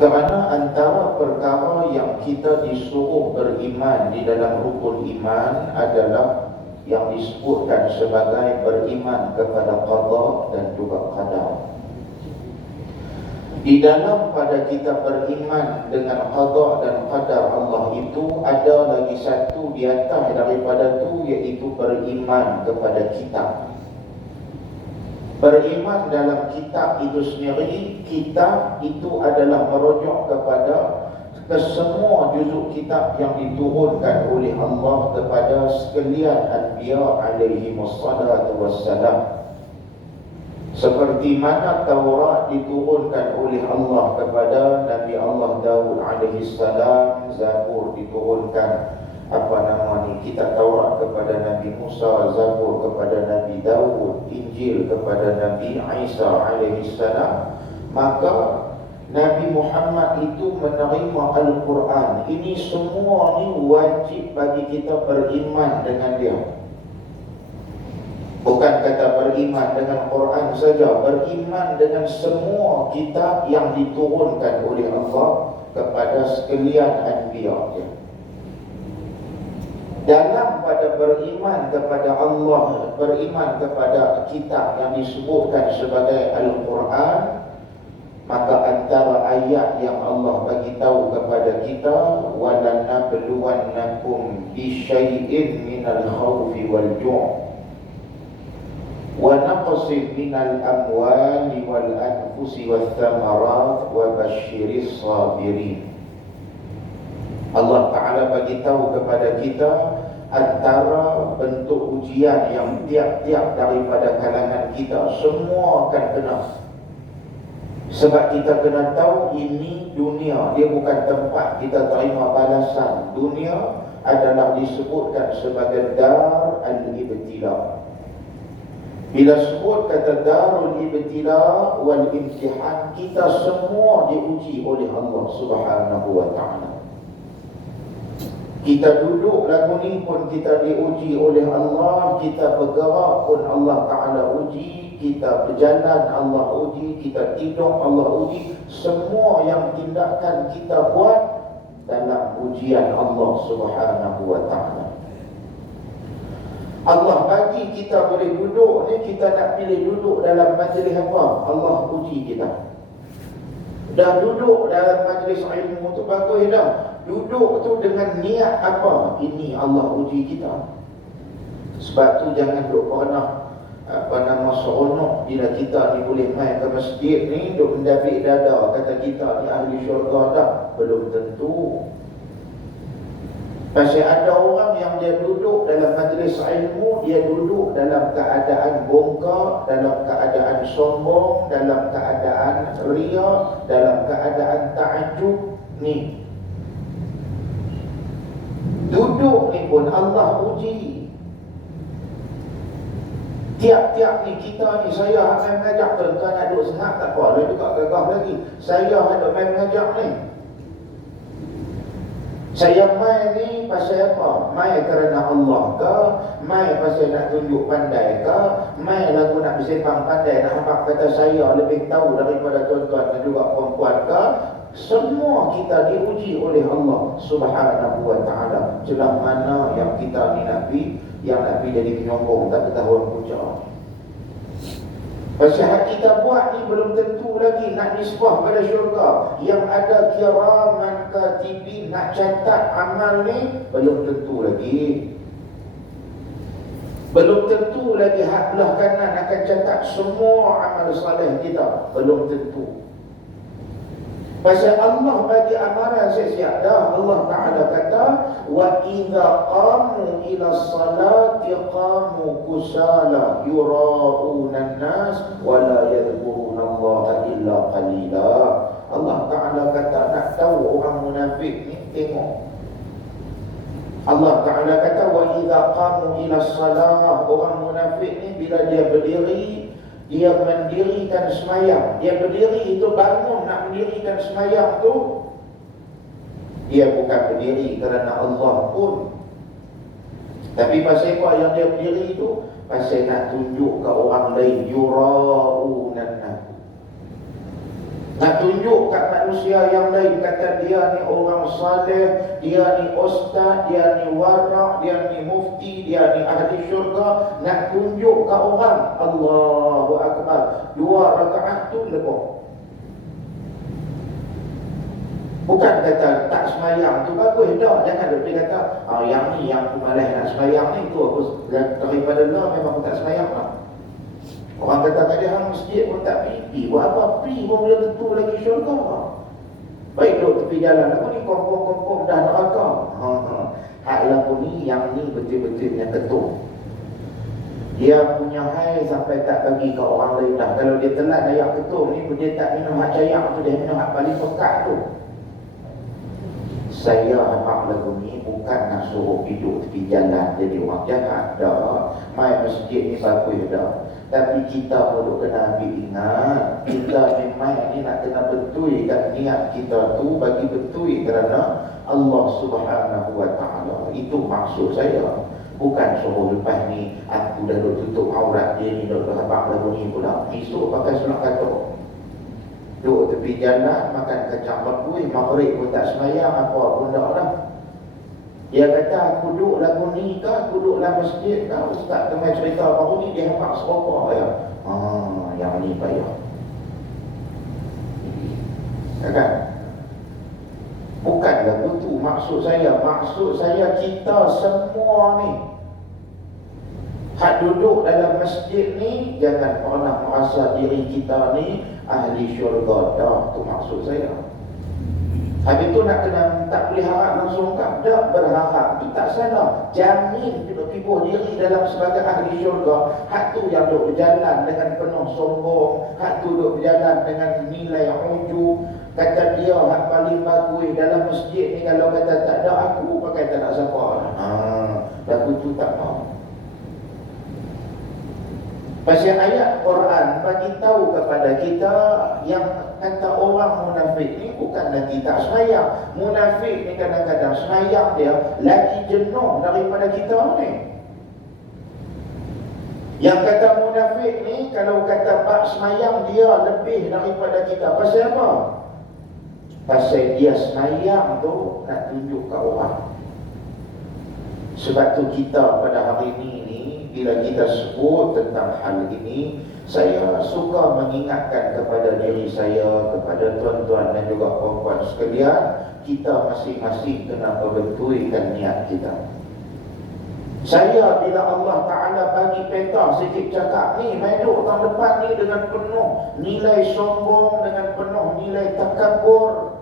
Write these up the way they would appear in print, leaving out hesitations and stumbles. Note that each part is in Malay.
Kerana antara perkara yang kita disuruh beriman di dalam rukun iman adalah yang disebutkan sebagai beriman kepada qada dan juga qadar. Di dalam pada kita beriman dengan qada dan qadar Allah itu ada lagi satu di atas daripada itu, iaitu beriman kepada kitab. Beriman dalam kitab itu sendiri, kitab itu adalah merujuk kepada kesemua juzuk kitab yang diturunkan oleh Allah kepada sekalian Anbiya alaihi wassalatu wassalam. Seperti mana Taurat diturunkan oleh Allah kepada Nabi Allah Daud alaihi salam, Zabur diturunkan kitab Taurat kepada Nabi Musa, Zabur kepada Nabi Daud, Injil kepada Nabi Isa alaihi salam, maka Nabi Muhammad itu menerima Al-Quran. Ini semua ni wajib bagi kita beriman dengan dia. Bukan kata beriman dengan Quran saja, beriman dengan semua kitab yang diturunkan oleh Allah kepada sekalian Anbiya. Dalam pada beriman kepada Allah, beriman kepada kitab yang disebutkan sebagai Al-Quran, maka antara ayat yang Allah bagi tahu kepada kita, walanabluwannakum bisyai'in minal khawfi wal ju' wa naqsin minal amwali wal anfusi wath thamarat wa basyiris sabirin. Allah Ta'ala bagi tahu kepada kita antara bentuk ujian yang tiap-tiap daripada kalangan kita semua akan kena. Sebab kita kena tahu ini dunia, dia bukan tempat kita terima balasan. Dunia adalah disebutkan sebagai dar al-ibtila. Bila sebut kata darul ibtila wal imtihan, kita semua diuji oleh Allah Subhanahu wa ta'ala. Kita duduk lagu ni pun kita diuji oleh Allah, kita bergerak pun Allah Ta'ala uji, kita berjalan Allah uji, kita tidur Allah uji. Semua yang tindakan kita buat dalam ujian Allah Subhanahu wa ta'ala. Allah bagi kita boleh duduk ni, kita nak pilih duduk dalam majlis apa, Allah uji kita. Dah duduk dalam majlis ilmu tu bagus dah. Duduk tu dengan niat apa? Ini Allah uji kita. Sebab tu jangan duk pernah seronok bila kita ni boleh main ke masjid ni, duk mendabik dada kata kita ni ahli syurga dah. Belum tentu. Pasal ada orang yang dia duduk dalam majlis ilmu, dia duduk dalam keadaan bongkar, dalam keadaan sombong, dalam keadaan ria, dalam keadaan ta'ajub ni. Duduk ni pun Allah uji. Tiap-tiap ni kita ni, saya akan mengajak tuan-tuan nak duduk sengat tak apa, dia juga gagah lagi. Saya ada main mengajak ni. Saya main ni pasal apa? Main kerana Allah ke? Main pasal nak tunjuk pandai ke? Main lagu nak bersembang pandai, nak hampak kata saya lebih tahu daripada tuan-tuan dan juga perempuan ke? Semua kita diuji oleh Allah Subhanahu wa ta'ala. Celah mana yang kita ni Nabi, yang Nabi jadi penyombong tak ketahuan puncak. Pasal hak kita buat ni belum tentu lagi nak nisbah pada syurga. Yang ada kiraman katibin nak catat amal ni belum tentu lagi. Belum tentu lagi hak belah kanan akan catat semua amal saleh kita. Belum tentu. Pasal Allah bagi amaran siap-siap dah. Allah Ta'ala kata, wa idza qamu ila salati qamu kusala yura'una an-nas wa la yadhkuruna Allah illa qalila. Allah Ta'ala kata, nak tahu orang munafik ni, tengok. Allah Ta'ala kata, wa idza qamu ila salah, orang munafik ni bila dia berdiri, dia mendirikan semayang. Dia berdiri itu bangun nak mendirikan semayang tu, dia bukan berdiri kerana Allah pun. Tapi pasal apa yang dia berdiri itu? Pasal nak tunjuk ke orang lain. Yura'unan nas. Nak tunjuk kat manusia yang lain, kata dia ni orang saleh, dia ni ustaz, dia ni warak, dia ni mufti, dia ni ahli syurga. Nak tunjuk kat orang, Allahu Akbar, 2 rakaat tu lebih. Bukan kata tak semayang tu bagus dah. Jangan dia kata yang ni yang aku malas nak semayang ni, tu aku daripada lah memang aku tak semayang lah. Orang kata kat dia, hang masjid pun tak pergi. Buat apa? Pergi pun boleh tentu lagi syurga. Baik duduk tepi jalan, aku ni kompong-kompong dah neraka. Hak lagu ni, yang ni betul-betulnya ketuk. Dia punya hai sampai tak bagi ke orang lain dah. Kalau dia telat ayak ketuk ni, dia tak minum hak cayak tu, dia minum hak paling pekat tu. Saya hak lagu ni bukan nak suruh hidup tepi jalan jadi orang jahat dah. Mai masjid ni bagus dah. Tapi kita perlu kena ambil ingat, kita memang ni nak kena betulkan niat kita tu bagi betul kerana Allah Subhanahu Wa Taala. Itu maksud saya. Bukan suruh lepas ni aku dah tutup aurat dia ni, dah habaq lagu ni pula. Esok pakai sunat katuk. Duduk tepi jalan makan kacang berkuih, maghrib pun tak semayang, apa pun tak dah. Dia kata aku duduk lagu ni ke, aku duduk dalam masjid ke, ustaz tengah cerita baru ni dia habaq serupa ya. Yang ni payah. Kan? Bukan lagu tu maksud saya. Maksud saya kita semua ni hak duduk dalam masjid ni jangan pernah merasa diri kita ni ahli syurga dah. Tu maksud saya. Habis tu nak kena tak boleh harap langsung kan? Tak berharap, itu tak salah. Jamin duduk tibuh diri dalam sebagai ahli syurga. Hak tu yang duduk berjalan dengan penuh sombong, hak tu duduk berjalan dengan nilai ujub. Kata dia hak paling bagus dalam masjid ni, kalau kata tak ada aku, pakai tak nak siapa lah. Lagu tu tak mau. Pasal ayat Quran bagi tahu kepada kita yang kata orang munafik ni bukan lagi tak semayang. Munafik ni kadang-kadang semayang dia lagi jenuh daripada kita ni. Yang kata munafik ni kalau kata bab semayang dia lebih daripada kita. Pasal apa? Pasal dia semayang tu nak tunjuk ke orang. Sebab tu kita pada hari ini bila kita sebut tentang hal ini, saya suka mengingatkan kepada diri saya, kepada tuan-tuan dan juga puan-puan sekalian, kita masing-masing kena perbetulkan niat kita. Saya bila Allah Ta'ala bagi peta sikit cakap ni, main duduk tahun depan ni dengan penuh nilai sombong, dengan penuh nilai takabur.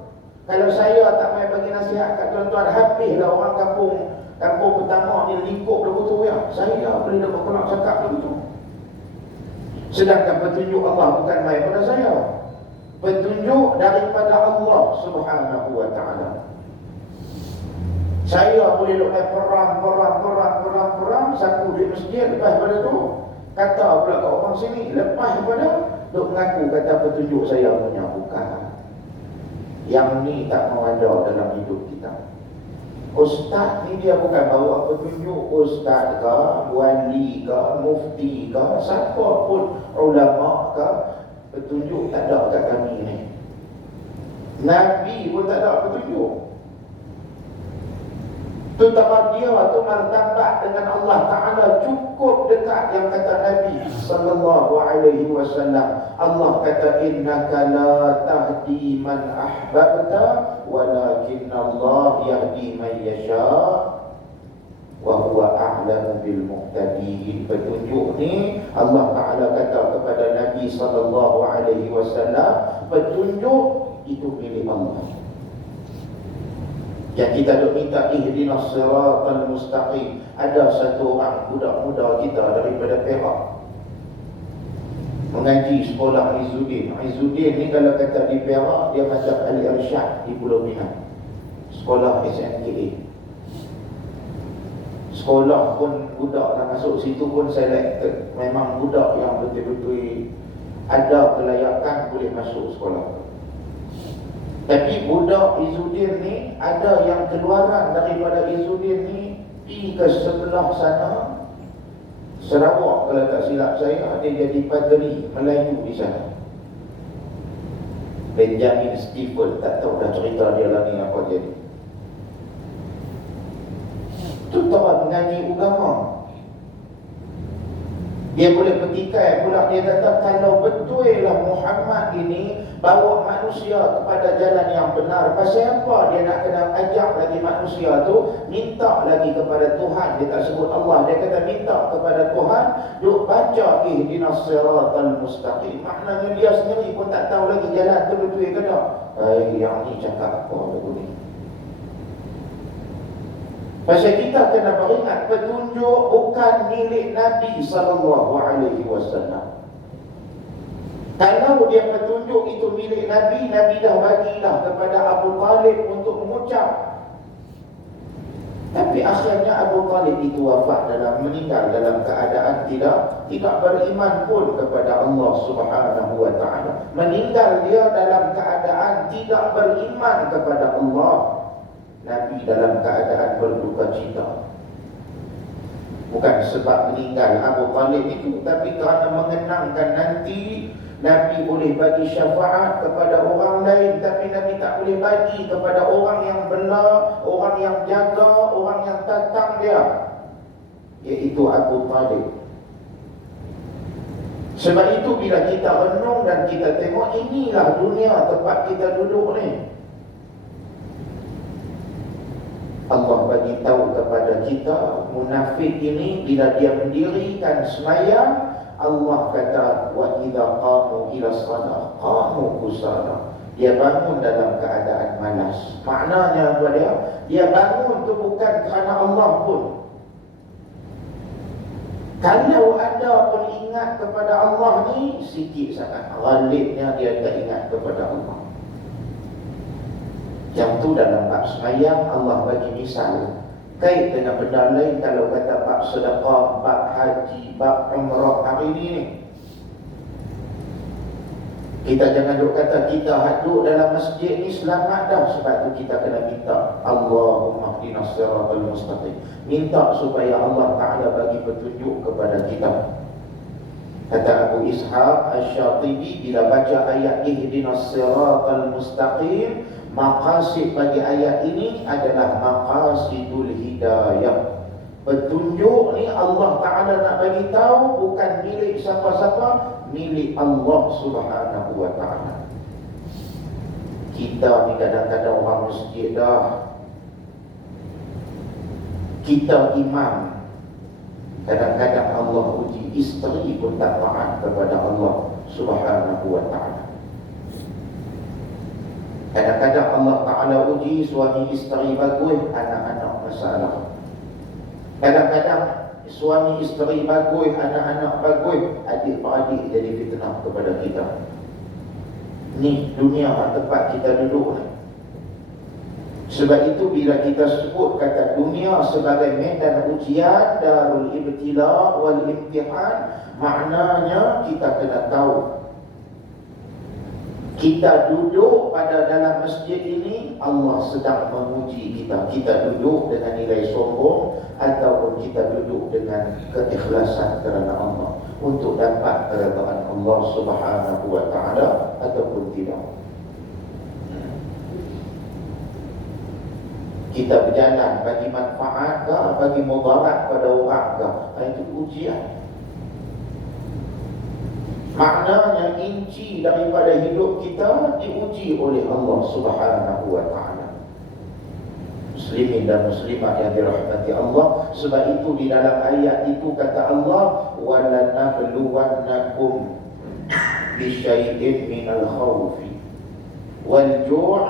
Kalau saya tak main bagi nasihat kat tuan-tuan, habislah orang kampung pertama ni lingkup begitu ya. Saya boleh dapat kelak cakap begitu. Sedangkan petunjuk Allah bukan main pada saya. Petunjuk daripada Allah Subhanahu Wa Taala. Saya boleh duk main perang, saku di masjid, lepas pada tu kata pula kat orang sini, lepas pada duk mengaku kata petunjuk saya punya bukan. Yang ni tak mau ada dalam hidup kita. Ustaz ni dia bukan bawa petunjuk. Ustaz ke, wali ke, mufti ke, siapa pun ulama ke, petunjuk tak ada kat kami ni. Nabi pun tak ada petunjuk. Terutama dia tu martabat dengan Allah Ta'ala cukup dekat. Yang kata Nabi sallallahu alaihi wasallam, Allah kata innaka la tahdi man ahbabta walakin Allah yahdi man yasha wa huwa a'lamu bil muhtadin. Petunjuk ni Allah Ta'ala kata kepada Nabi sallallahu alaihi wasallam, petunjuk itu milik Allah. Yang kita duk minta ihdinas siratal mustaqim. Ada satu orang budak muda kita daripada Perak mengaji sekolah Izzuddin. Izzuddin ni kalau kata di Perak, dia macam Al-Irsyad di Pulau Pinang. Sekolah SNKA. Sekolah pun budak yang masuk situ pun selected. Memang budak yang betul-betul ada kelayakan boleh masuk sekolah. Tapi budak Izzuddin ni, ada yang keluaran daripada Izzuddin ni pergi ke sebelah sana, Sarawak kalau tak silap saya, dia jadi padri Melayu di sana. Benjamin Stephen, tak tahu dah cerita dia lah ni apa jadi. Tuan mengaji agama, dia boleh petikai pula, dia kata kalau betul lah Muhammad ini bawa manusia kepada jalan yang benar, pasal apa dia nak kena ajak lagi manusia tu minta lagi kepada Tuhan? Dia tak sebut Allah, dia kata minta kepada Tuhan, duk baca ihdinas siratal mustaqim. Maknanya dia sendiri pun tak tahu lagi jalan tu betul ke tak. Yang ni cakap apa lagu ni? Pasal kita kena beringat petunjuk bukan milik Nabi SAW. Kalau dia petunjuk itu milik Nabi, Nabi dah bagilah kepada Abu Talib untuk mengucap. Tapi akhirnya Abu Talib itu wafat meninggal dalam keadaan tidak beriman pun kepada Allah Subhanahu wa taala. Meninggal dia dalam keadaan tidak beriman kepada Allah. Nabi dalam keadaan berduka cita. Bukan sebab meninggal Abu Talib itu, tapi kerana mengenangkan nanti Nabi boleh bagi syafaat kepada orang lain, tapi Nabi tak boleh bagi kepada orang yang benar, orang yang jaga, orang yang tatang dia, iaitu Abu Talib. Sebab itu bila kita renung dan kita tengok, inilah dunia tempat kita duduk ni. Allah bagi tahu kepada kita, munafik ini bila dia mendirikan sembahyang, Allah kata wa idza qamu ila shalah qamu kusala. Dia bangun dalam keadaan malas. Maknanya apa dia? Dia bangun tu bukan kerana Allah pun. Kalau ada pun ingat kepada Allah ni sikit sangat. Ghalibnya dia tak ingat kepada Allah. Yang tu dalam bab sembahyang Allah bagi misal. Kait dengan benda lain, kalau kata bab sedekah, bab haji, bab umrah hari ni, kita jangan duk kata kita duduk dalam masjid ni selamat dah. Sebab tu kita kena minta Allahumma ihdinas siratal mustaqim. Minta supaya Allah Ta'ala bagi petunjuk kepada kita. Kata Abu Ishaq Asy-Syatibi, bila baca ayat ihdinas siratal mustaqim, maqasid bagi ayat ini adalah maqasidul hidayah. Petunjuk ni Allah Ta'ala nak bagi tahu bukan milik siapa-siapa, milik Allah Subhanahu wa Ta'ala. Kita ni kadang-kadang orang masjid dah, kita imam, kadang-kadang Allah uji isteri pun tak taat kepada Allah Subhanahu wa Ta'ala. Kadang-kadang Allah Ta'ala uji suami isteri bagus, anak-anak masalah. Kadang-kadang suami isteri bagus, anak-anak bagus, adik-beradik jadi fitnah kepada kita. Ni dunia tempat kita duduk ni. Sebab itu bila kita sebut kata dunia sebagai medan ujian, darul ibtila wal imtihan, maknanya kita kena tahu kita duduk pada dalam masjid ini, Allah sedang menguji kita. Kita duduk dengan nilai sombong ataupun kita duduk dengan keikhlasan kerana Allah, untuk dapat keredaan Allah Subhanahu wa Ta'ala ataupun tidak. Kita berjalan bagi manfaat ke, bagi mudarat pada orang ke, itu ujian. Maknanya inci daripada hidup kita diuji oleh Allah Subhanahu wa Ta'ala. Muslimin dan muslimat yang dirahmati Allah. Sebab itu di dalam ayat itu kata Allah, وَلَنَبْلُوَنَّكُمْ بِشَيْءٍ مِنَ الْخَوْفِ وَالْجُوعِ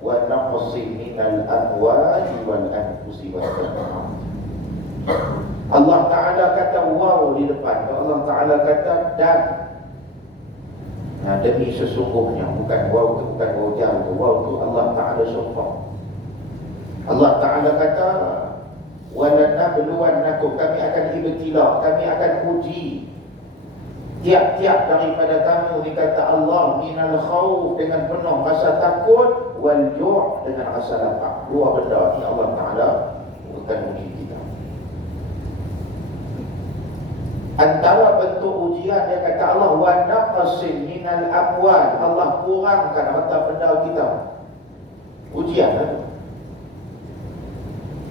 وَنَقْصٍ مِنَ الْأَمْوَالِ وَالْأَنْفُسِ وَالثَّمَرَاتِ. Allah Ta'ala kata wow di depan. Allah Ta'ala kata dan. Demi sesungguhnya, bukan wow tu, bukan wajar tu. Wow tu Allah Ta'ala sumpah. Allah Ta'ala kata وَلَنَبْلُوَنَّكُمْ, kami akan ibtila, kami akan uji tiap-tiap daripada kamu. Ni kata Allah, minal khawf, dengan penuh rasa takut, wal ju' dengan rasa lapar. Dua benda ni Allah Ta'ala akan uji kita. Antara bentuk ujian dia kata Allah wa naqsin minal amwal, Allah kurangkan harta benda kita. Ujian lah.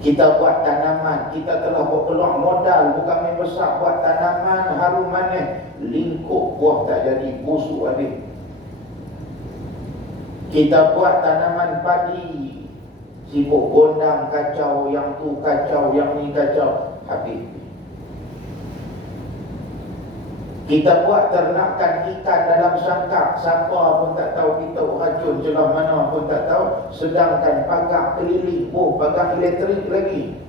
Kita buat tanaman, kita telah berkeluar modal bukan main besar buat tanaman harum manis, lingkup buah tak jadi, busuk habis. Kita buat tanaman padi, sibuk gondang kacau, yang tu kacau, yang ni kacau, habis. Kita buat ternakan ikan dalam sangkar, siapa pun tak tahu, kita racun celah mana pun tak tahu. Sedangkan pagar keliling, pagar elektrik lagi,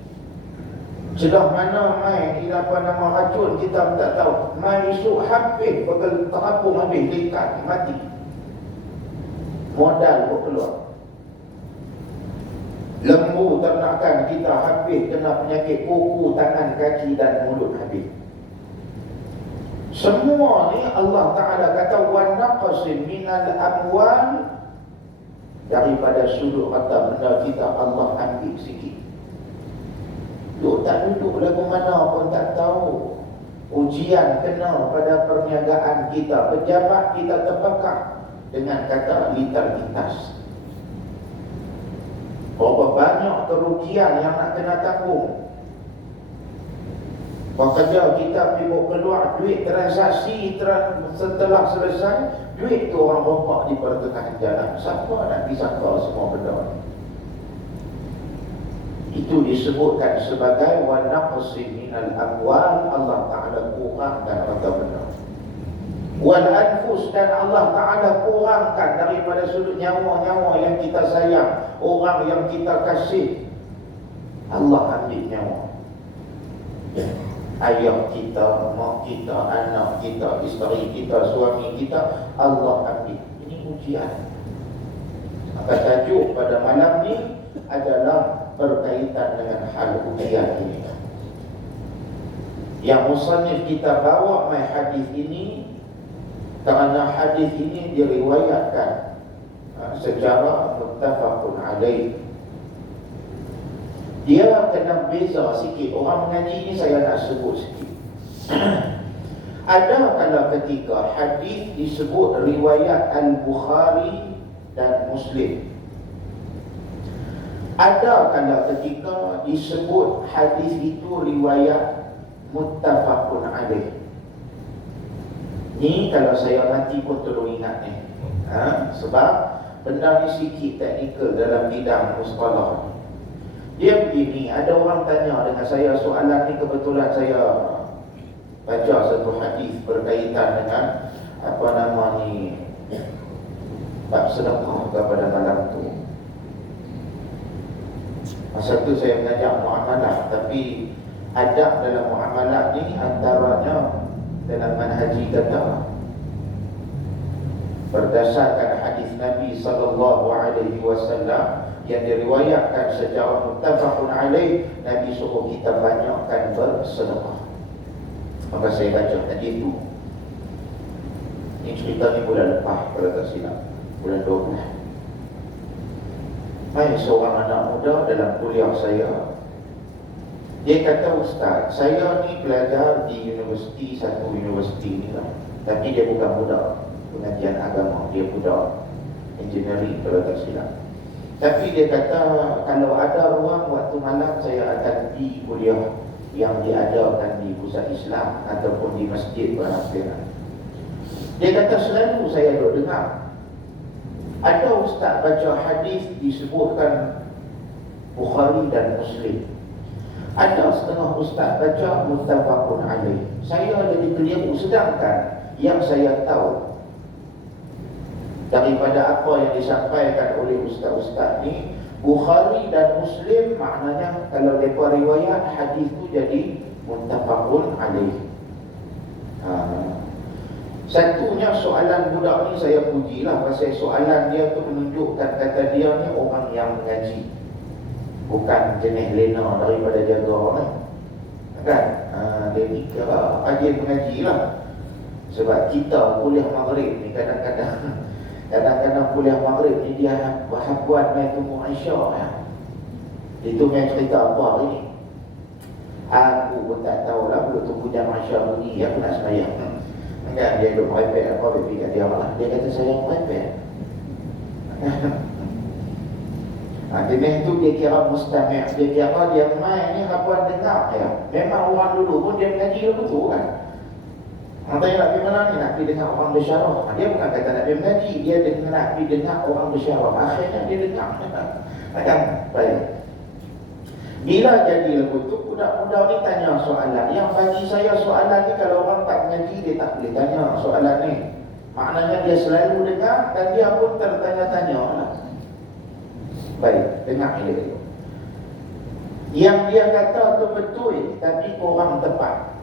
celah mana main ini apa nama racun kita pun tak tahu. Main esok habis, bakal terapung habis, ikan mati, modal pun keluar. Lembu ternakan kita habis, kena penyakit kuku, tangan, kaki dan mulut habis. Semua ni Allah Ta'ala kata wa naqsin minal amwal, daripada sudut harta benda kita Allah ambil sikit. Duk tak duduk lagu mana pun tak tahu. Ujian kena pada perniagaan kita, pejabat kita terbakar dengan kata lintas. Berapa banyak kerugian yang nak kena tanggung. Pekerja kita pergi keluar duit transaksi setelah selesai, duit tu orang rompak di pertengahan jalan. Siapa nak disangka semua benda ni? Itu disebutkan sebagai wa naqsin minal amwal, Allah Ta'ala kurangkan harta benda. Wal anfus, dan Allah Ta'ala kurangkan daripada sudut nyawa-nyawa yang kita sayang, orang yang kita kasih, Allah ambil nyawa. Ayah kita, mak kita, anak kita, isteri kita, suami kita, Allah ambil. Ini ujian. Maka tajuk pada malam ni adalah berkaitan dengan hal ujian ini. Yang musannif kita bawa mai hadis ini kerana hadis ini diriwayatkan secara muttafaqun alaih. Dia kena beza sikit. Orang mengaji ni saya nak sebut sikit. Ada kala ketika hadis disebut riwayat Al-Bukhari dan Muslim. Ada kala ketika disebut hadis itu riwayat muttafaqun alaih. Ni kalau saya mati pun tolong ingat ni. Sebab benda ni sikit teknikal dalam bidang mustalah. Dia begini, ada orang tanya dengan saya soalan ni, kebetulan saya baca satu hadis berkaitan dengan apa nama ni, bab sedekah pada malam tu. Masa tu saya mengajak muamalah, tapi adab dalam muamalah ni antaranya dalam manhaji kata berdasarkan hadis Nabi SAW yang diriwayatkan secara muttafaqun alaih, Nabi suruh kita banyakkan bersedekah. Maka saya baca hadis itu. Ini cerita ni bulan lepas kalau tak silap, bulan 12. Mai seorang anak muda dalam kuliah saya, dia kata, Ustaz, saya ni belajar di universiti, satu universiti ni lah, tapi dia bukan budak pengajian agama, dia budak engineering kalau tak silap. Tapi dia kata kalau ada ruang waktu malam saya akan pergi kuliah yang diadakan di pusat Islam ataupun di masjid berhampiran. Dia kata selalu saya duk dengar ada ustaz baca hadis disebutkan Bukhari dan Muslim. Ada setengah ustaz baca muttafaqun alaih. Saya jadi keliru, sedangkan yang saya tahu daripada apa yang disampaikan oleh ustaz-ustaz ni, Bukhari dan Muslim maknanya kalau mereka riwayat hadis tu jadi muttafaqun alaih. Satunya soalan budak ni saya pujilah, pasal soalan dia tu menunjukkan kata dia ni orang yang mengaji, bukan jenis lena daripada jaga ni, kan? Dia ni kira rajin mengaji lah. Sebab kita kuliah maghrib ni kadang-kadang kuliah maghrib ni dia buat main tunggu Aisyah ya. Itu main cerita apa hari ni. Aku pun tak tahulah, belum tunggu jam Aisyah bunyi, aku nak sembahyang. Kan dia duduk iPad apa, baby kat dia lah. Dia kata saya iPad. Jenis tu dia kira mustami', dia kira dia main ni apa dengar ya. Memang orang dulu pun dia mengaji betul kan. Tanya nak pergi mana ni? Nak pergi dengar orang bersyarah. Dia bukan kata nak pergi mengaji, dia nak pergi dengar orang bersyarah. Akhirnya dia dengar. Kan? Baik. Bila jadi lagu tu, budak-budak ni tanya soalan. Yang bagi saya soalan ni kalau orang tak mengaji, dia tak boleh tanya soalan ni. Maknanya dia selalu dengar dan dia pun tertanya-tanya lah. Baik, dengar dia. Yang dia kata tu betul, tapi kurang tepat.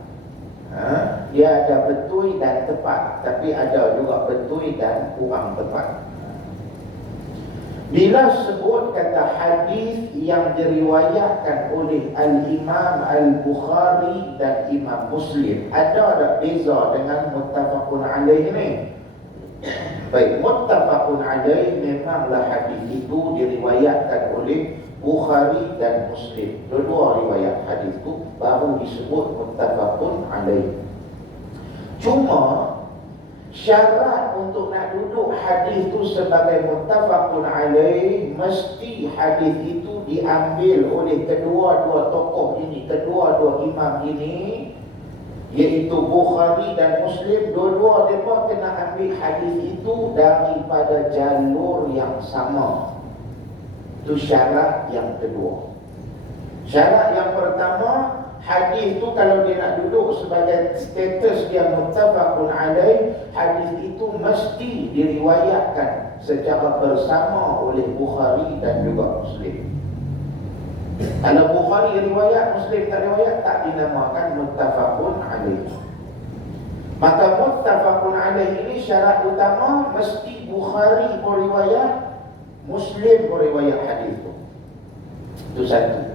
Dia ada betul dan tepat, tapi ada juga betul dan kurang tepat. Bila sebut kata hadis yang diriwayatkan oleh Al-Imam Al-Bukhari dan Imam Muslim, ada tak beza dengan muttafaqun alaih ni? Baik, muttafaqun alaih memanglah hadis itu diriwayatkan oleh Bukhari dan Muslim. Dua-dua riwayat hadis itu baru disebut muttafaqun alaih. Cuma syarat untuk nak duduk hadis itu sebagai muttafaqun alaih, mesti hadis itu diambil oleh kedua-dua tokoh ini, kedua-dua imam ini, iaitu Bukhari dan Muslim. Dua-dua mereka kena ambil hadis itu daripada jalur yang sama. Itu syarat yang kedua. Syarat yang pertama, hadis itu kalau dia nak duduk sebagai status dia muttafaqun alaih, hadis itu mesti diriwayatkan secara bersama oleh Bukhari dan juga Muslim. Kalau Bukhari riwayat, Muslim tak riwayat, tak dinamakan muttafaqun alaih. Maka muttafaqun alaih ini syarat utama mesti Bukhari beriwayat, Muslim beriwayat hadis itu. Itu satu.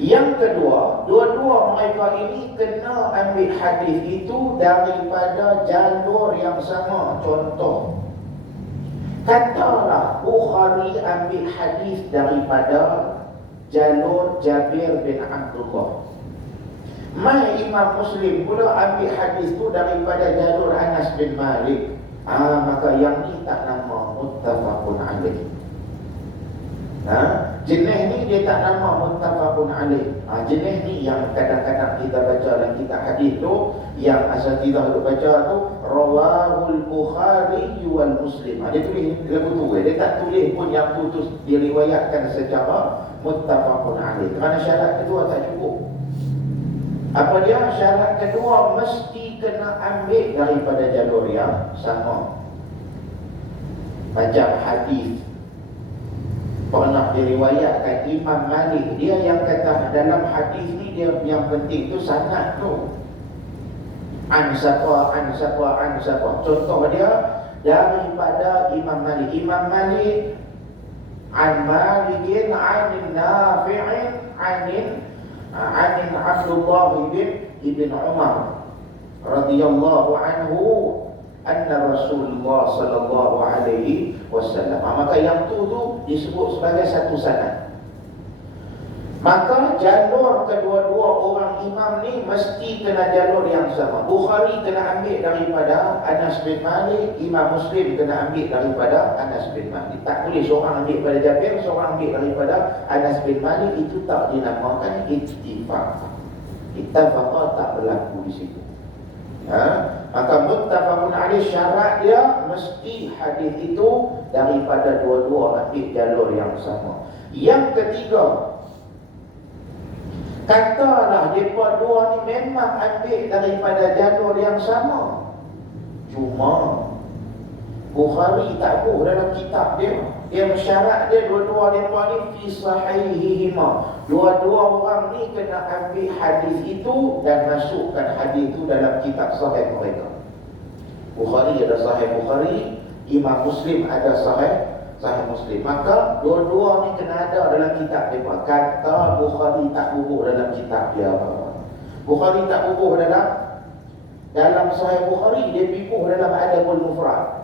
Yang kedua, dua-dua mereka ini kena ambil hadis itu daripada jalur yang sama. Contoh, katalah Bukhari ambil hadis daripada jalur Jabir bin Abdullah. Mai Imam Muslim pula ambil hadis itu daripada jalur Anas bin Malik. Maka yang ni tak nama muttafaqun alaih. Jenis ni dia tak nama muttafaqun alaih. Jenis ni yang kadang-kadang kita baca dalam kitab hadis tu, yang asatidzah duk baca tu rawahul Bukhari wal Muslim. Dia tulis lagu tu, dia tak tulis pun yang tu diriwayatkan secara muttafaqun alaih. Kerana syarat kedua tak cukup. Apa dia? Syarat kedua mesti kena ambil daripada jalur yang sama. Macam hadis pernah diriwayatkan Imam Malik, dia yang kata dalam hadis ni dia yang penting tu sanad tu. An siapa. Contoh dia daripada Imam Malik. Imam Malik an Malikin anin Nafi'in anin Abdullah ibn Umar radhiyallahu anhu anna Rasulullah sallallahu alaihi wasallam. Maka yang tu disebut sebagai satu sanad. Maka jalur kedua-dua orang imam ni mesti kena jalur yang sama. Bukhari kena ambil daripada Anas bin Malik, Imam Muslim kena ambil daripada Anas bin Malik. Tak boleh seorang ambil daripada Jabir, seorang ambil daripada Anas bin Malik. Itu tak dinamakan ittifaq. Ittifaq tak berlaku di situ. Maka muttafaqun alaih syarat dia mesti hadis itu daripada dua-dua ambil jalur yang sama. Yang ketiga, katalah mereka dua ni memang ambil daripada jalur yang sama, cuma Bukhari tak buh dalam kitab dia. Dia syarat dia dua-dua mereka ni fi sahihihima. Dua-dua orang ni kena ambil hadis itu dan masukkan hadis itu dalam kitab sahih mereka. Bukhari ada sahih Bukhari, Imam Muslim ada sahih Muslim. Maka dua-dua ni kena ada dalam kitab mereka. Kata Bukhari tak bubuh dalam kitab dia. Bukhari tak bubuh dalam sahih Bukhari, dia bubuh dalam Adabul Mufrad.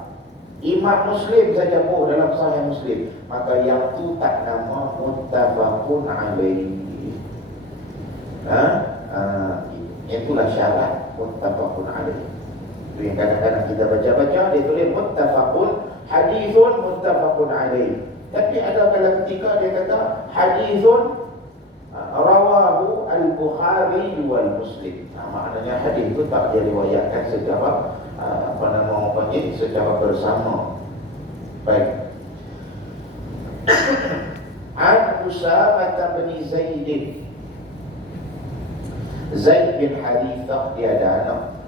Imam Muslim saja bubuh dalam sahih Muslim. Maka yang tu tak nama muttafaqun alaih. Itulah syarat muttafaqun alaih. Itu yang kadang-kadang kita baca-baca dia tulis muttafaqun, hadithun muttafaqun alaih. Tapi ada kala ketika dia kata hadithun rawahu al-Bukhari wal Muslim. Maknanya hadis itu tak diriwayatkan secara secara bersama. Baik. An Usamah bin Zaid. Zaid bin Harithah dia ada anak.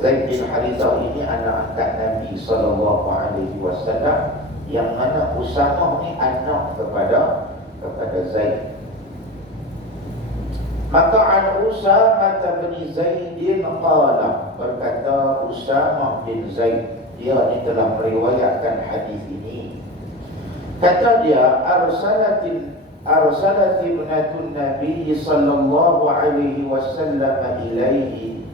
Zaid bin Harithah ini anak angkat Nabi sallallahu alaihi wasallam, yang mana Usamah ni anak kepada Zaid. Maka an Usamah bin Zaid qala, berkata Usamah bin Zaid, dia ni telah meriwayatkan hadis ini. Kata dia, arsalat ibnatun Nabi sallallahu alaihi wasallam ilaihi,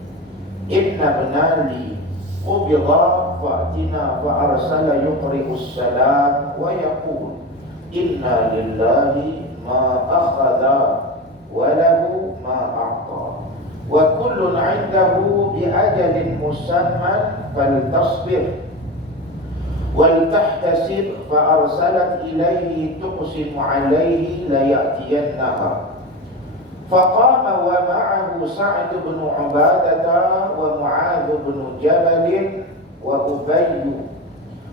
inna ibnali qubida fa'tina fa'arsala yuqri'u salam wa yaqul inna lillahi ma akhadha wa lahu ma a'ta wa kullun 'indahu bi ajalin musamman faltasbir وَلْتَحْتَسِبْ فَأَرْسَلَتْ إِلَيْهِ تُقْسِمُ عَلَيْهِ لَيَأْتِيَنَّهَا فَقَامَ وَمَعَهُ سَعْدُ بْنُ عُبَادَةَ وَمُعَاذُ بْنُ جَبَلٍ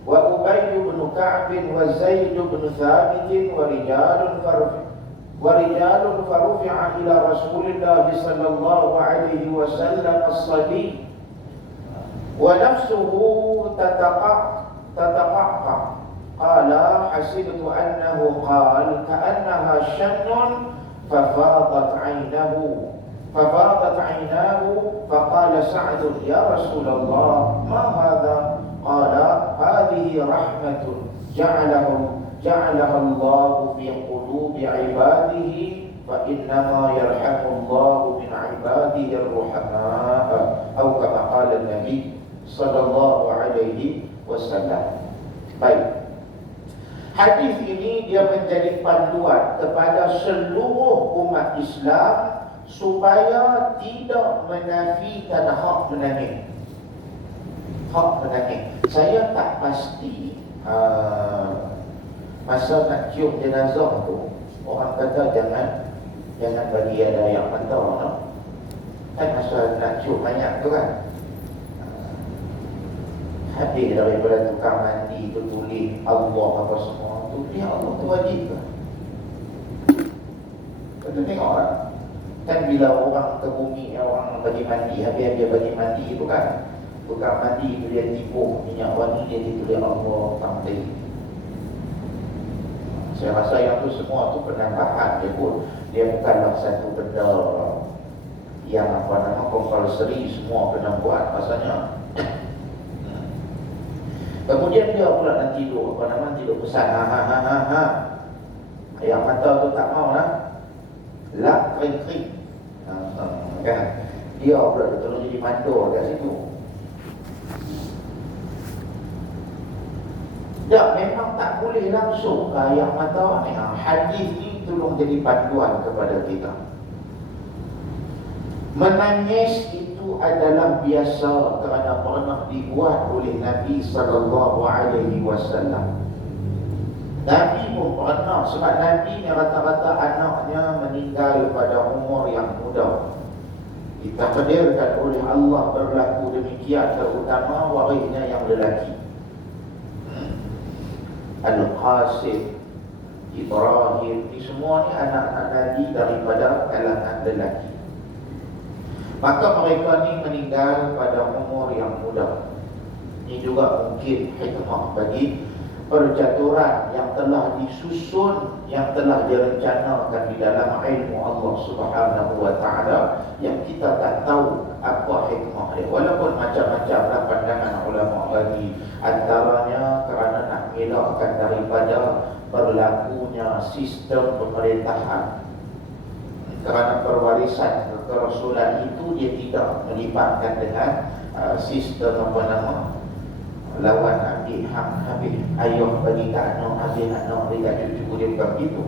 وَأُبَيُّ بْنُ كَعْبٍ وَزَيْدُ بْنُ ثَابِتٍ وَرِجَالٌ فَرُفِعَ إِلَى رَسُولِ اللَّهِ صَلَّى اللَّهُ عَلَيْهِ وَسَلَّمَ الصَّبِيُّ وَنَفْسُهُ تتقعقع. قال حسبت أنه قال كأنها شن ففاضت عيناه فقال سعد يا رسول الله ما هذا؟ قال هذه رحمة جعلها الله في قلوب عباده فإنما يرحم الله من عباده الرحماء أو كما قال النبي صلى الله عليه wasallam. Baik. Hadis ini dia menjadi panduan kepada seluruh umat Islam supaya tidak menafikan hak menangis. Hak menangis. Saya tak pasti masa nak cium jenazah tu, orang kata jangan bagi ada yang mentah, no? Kan masa nak cium mayat tu kan, hadis daripada tukang mandi tu tulis Allah apa semua tu, dia Allah tu wajib ke? Kita tengok lah. Kan bila orang ke bumi, orang bagi mandi, habis dia bagi mandi tu kan, tukang mandi tu dia tipu minyak wangi, dia ditulis Allah tamtih. Saya rasa yang tu semua tu penambahan dia pun. Dia bukanlah satu benda yang compulsory semua kena buat rasanya. Kemudian dia pula nak tidur, tidur pesan yang mata tu tak mau lah, lak kering kan, dia pula tolong jadi mandor kat situ. Tak, memang tak boleh langsung yang mata ni. Hadis ni tolong jadi panduan kepada kita. Menangis itu adalah biasa kerana pernah dibuat oleh Nabi sallallahu alaihi wasallam. Nabi pun pernah, sebab Nabi ni rata-rata anaknya meninggal pada umur yang muda. Ditakdirkan oleh Allah berlaku demikian, terutama warisnya yang lelaki. Al-Qasim, Ibrahim, ni semua ni anak-anak Nabi daripada kalangan lelaki. Maka mereka ni meninggal pada umur yang muda. Ini juga mungkin hikmah bagi percaturan yang telah disusun, yang telah direncanakan di dalam ilmu Allah Subhanahu wa taala, yang kita tak tahu apa hikmah dia. Walaupun macam-macamlah pandangan ulama bagi, antaranya kerana nak elakkan daripada berlakunya sistem pemerintahan. Kerana perwarisan kerasulan itu dia tidak melibatkan dengan sistem lawan ambil hak habis ayah bagi kat anak, habis anak bagi kat cucu, dia bukan begitu.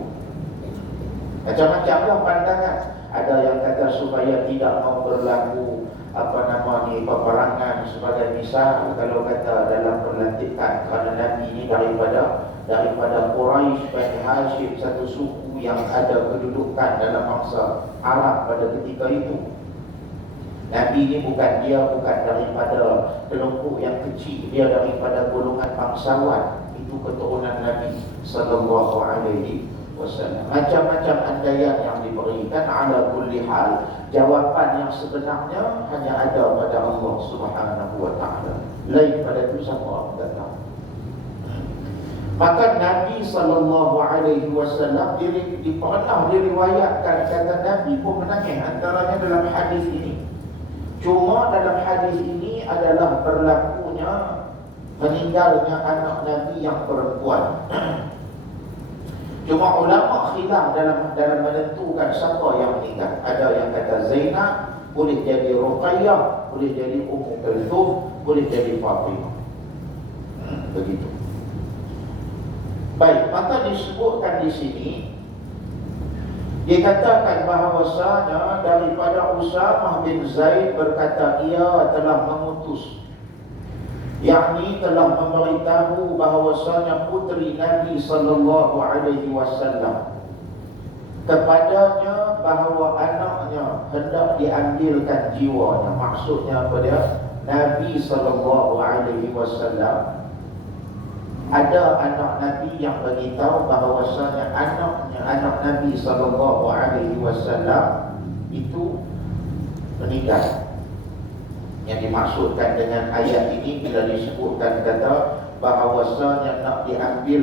Macam-macam lah pandangan. Ada yang kata supaya tidak mau berlaku peperangan sebagai misal. Kalau kata dalam perlantikan, kerana Nabi ini daripada Quraisy Bani Hashim, satu suku yang ada kedudukan dalam bangsa Arab pada ketika itu. Nabi ini bukan daripada kelompok yang kecil, dia daripada golongan bangsawan. Itu keturunan Nabi sallallahu alaihi wasallam. Macam-macam andaian yang diberikan. Ala kulli hal, jawapan yang sebenarnya hanya ada pada Allah Subhanahu wa taala. Lain pada itu siapa orang datang. Maka Nabi sallallahu alaihi wasallam pernah diriwayatkan kata Nabi pun menangis, antaranya dalam hadis ini. Cuma dalam hadis ini adalah berlakunya meninggalnya anak Nabi yang perempuan. Cuma ulama khilaf dalam menentukan siapa yang meninggal. Ada yang kata Zainab, boleh jadi Ruqayyah, boleh jadi Ummu Kulthum, boleh jadi Fatimah. Begitu. Baik, maka disebutkan di sini dikatakan bahawasanya daripada Usamah bin Zaid berkata ia telah mengutus, yakni telah memberitahu bahawasanya puteri Nabi sallallahu alaihi wasallam kepadanya bahawa anaknya hendak diambilkan jiwanya. Maksudnya apa dia? Nabi sallallahu alaihi wasallam, ada anak Nabi yang beritahu bahawasanya anak Nabi sallallahu alaihi wasallam itu meninggal. Yang dimaksudkan dengan ayat ini bila disebutkan kata bahawasanya nak diambil